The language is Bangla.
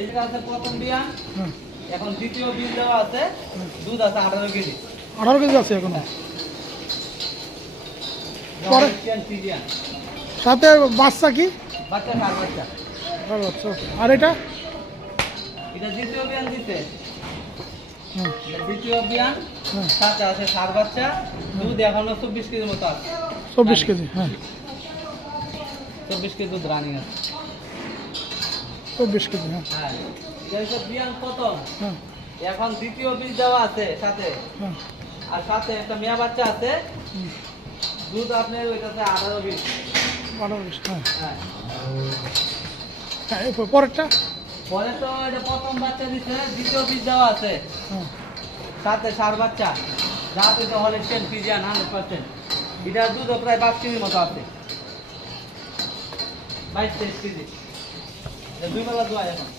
এদিকে আছে প্রথম বিয়ান হ্যাঁ এখন দ্বিতীয় বীজ দেওয়া আছে। দুধ আছে আঠারো কেজি। আঠারো কেজি আছে এখনও? Friesian। সাথে বাচ্চা কি? বাচ্চা সার বাচ্চা. আর এটা? এটা দ্বিতীয় বিয়ান দিতে হ্যাঁ দ্বিতীয় বিয়ান হ্যাঁ সাথে আছে সার বাচ্চা। দুধ এখনও চব্বিশ কেজির মতো আছে। চব্বিশ কেজি হ্যাঁ। চব্বিশ কেজি দুধ রানিং আছে। চব্বিশ কেজি হ্যাঁ। হ্যাঁ। বিয়ান প্রথম হ্যাঁ। এখন দ্বিতীয় বীজ দেওয়া আছে সাথে। হ্যাঁ। আর সাথে একটা মেয়া বাচ্চা আছে। দুধ আপনার ওইটাতে আঠারো বিশ আঠারো বিশ হ্যাঁ। পরেরটা? এটা প্রথম বাচ্চা দিচ্ছে দ্বিতীয় বীজ দেওয়া আছে। সাথে সার বাচ্চা। যাতে তো হলে টেন ফিজিয়ান হান্ড্রেড পার্সেন্ট। এটার দুধ প্রায় পাঁচ কেজির মতো আছে। বাইশ তেইশ KG. দুই বেলা দোয়া এখন